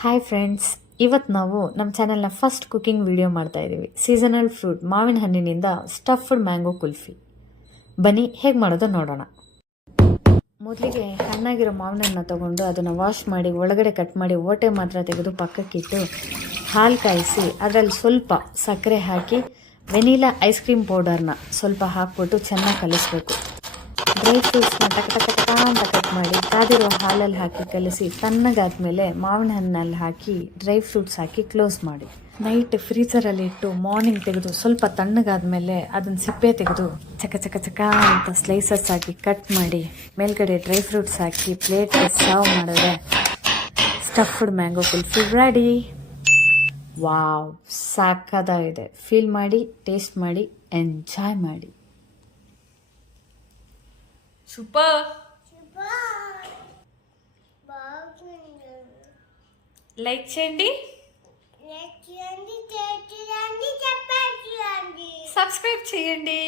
Hi friends, ಇವತ್ತು ನಾವು ನಮ್ಮ ಚಾನೆಲ್ನ ಫಸ್ಟ್ ಕುಕಿಂಗ್ ವಿಡಿಯೋ ಮಾಡ್ತಾ ಇದ್ದೀವಿ. ಸೀಸನಲ್ ಫ್ರೂಟ್ ಮಾವಿನ ಹಣ್ಣಿನಿಂದ ಸ್ಟಫ್ಡ್ ಮ್ಯಾಂಗೋ ಕುಲ್ಫಿ. ಬನ್ನಿ ಹೇಗೆ ಮಾಡೋದು ನೋಡೋಣ. ಮೊದಲಿಗೆ ಹಣ್ಣಾಗಿರೋ ಮಾವಿನ ಹಣ್ಣನ್ನ ತೊಗೊಂಡು ಅದನ್ನು ವಾಶ್ ಮಾಡಿ ಒಳಗಡೆ ಕಟ್ ಮಾಡಿ ಓಟೆ ಮಾತ್ರ ತೆಗೆದು ಪಕ್ಕಕ್ಕಿಟ್ಟು ಹಾಲು ಕಾಯಿಸಿ ಅದರಲ್ಲಿ ಸ್ವಲ್ಪ ಸಕ್ಕರೆ ಹಾಕಿ ವೆನಿಲಾ ಐಸ್ ಕ್ರೀಮ್ ಪೌಡರ್ನ ಸ್ವಲ್ಪ ಹಾಕ್ಬಿಟ್ಟು ಚೆನ್ನಾಗಿ ಕಲಿಸ್ಬೇಕು. ಡ್ರೈ ಫ್ರೂಟ್ಸ್ನ ಟಕ ಟಕ ಟಕ ಅಂತ ಕಟ್ ಮಾಡಿ ಕಾದಿರೋ ಹಾಲಲ್ಲಿ ಹಾಕಿ ಕಲಸಿ ತಣ್ಣಗಾದ್ಮೇಲೆ ಮಾವಿನ ಹಣ್ಣಲ್ಲಿ ಹಾಕಿ ಡ್ರೈ ಫ್ರೂಟ್ಸ್ ಹಾಕಿ ಕ್ಲೋಸ್ ಮಾಡಿ ನೈಟ್ ಫ್ರೀಸರಲ್ಲಿ ಇಟ್ಟು ಮಾರ್ನಿಂಗ್ ತೆಗೆದು ಸ್ವಲ್ಪ ತಣ್ಣಗಾದ್ಮೇಲೆ ಅದನ್ನು ಸಿಪ್ಪೆ ತೆಗೆದು ಚಕ ಚಕ ಚಕ ಅಂತ ಸ್ಲೈಸಸ್ ಹಾಕಿ ಕಟ್ ಮಾಡಿ ಮೇಲ್ಗಡೆ ಡ್ರೈ ಫ್ರೂಟ್ಸ್ ಹಾಕಿ ಪ್ಲೇಟ್ಗೆ ಸರ್ವ್ ಮಾಡಿದ್ರೆ stuffed mango kulfi ready. Wow, ಸಾಕಾಗಿದೆ. ಫೀಲ್ ಮಾಡಿ, ಟೇಸ್ಟ್ ಮಾಡಿ, ಎಂಜಾಯ್ ಮಾಡಿ. సూపర్ లైక్ చేయండి, సబ్స్క్రైబ్ చేయండి.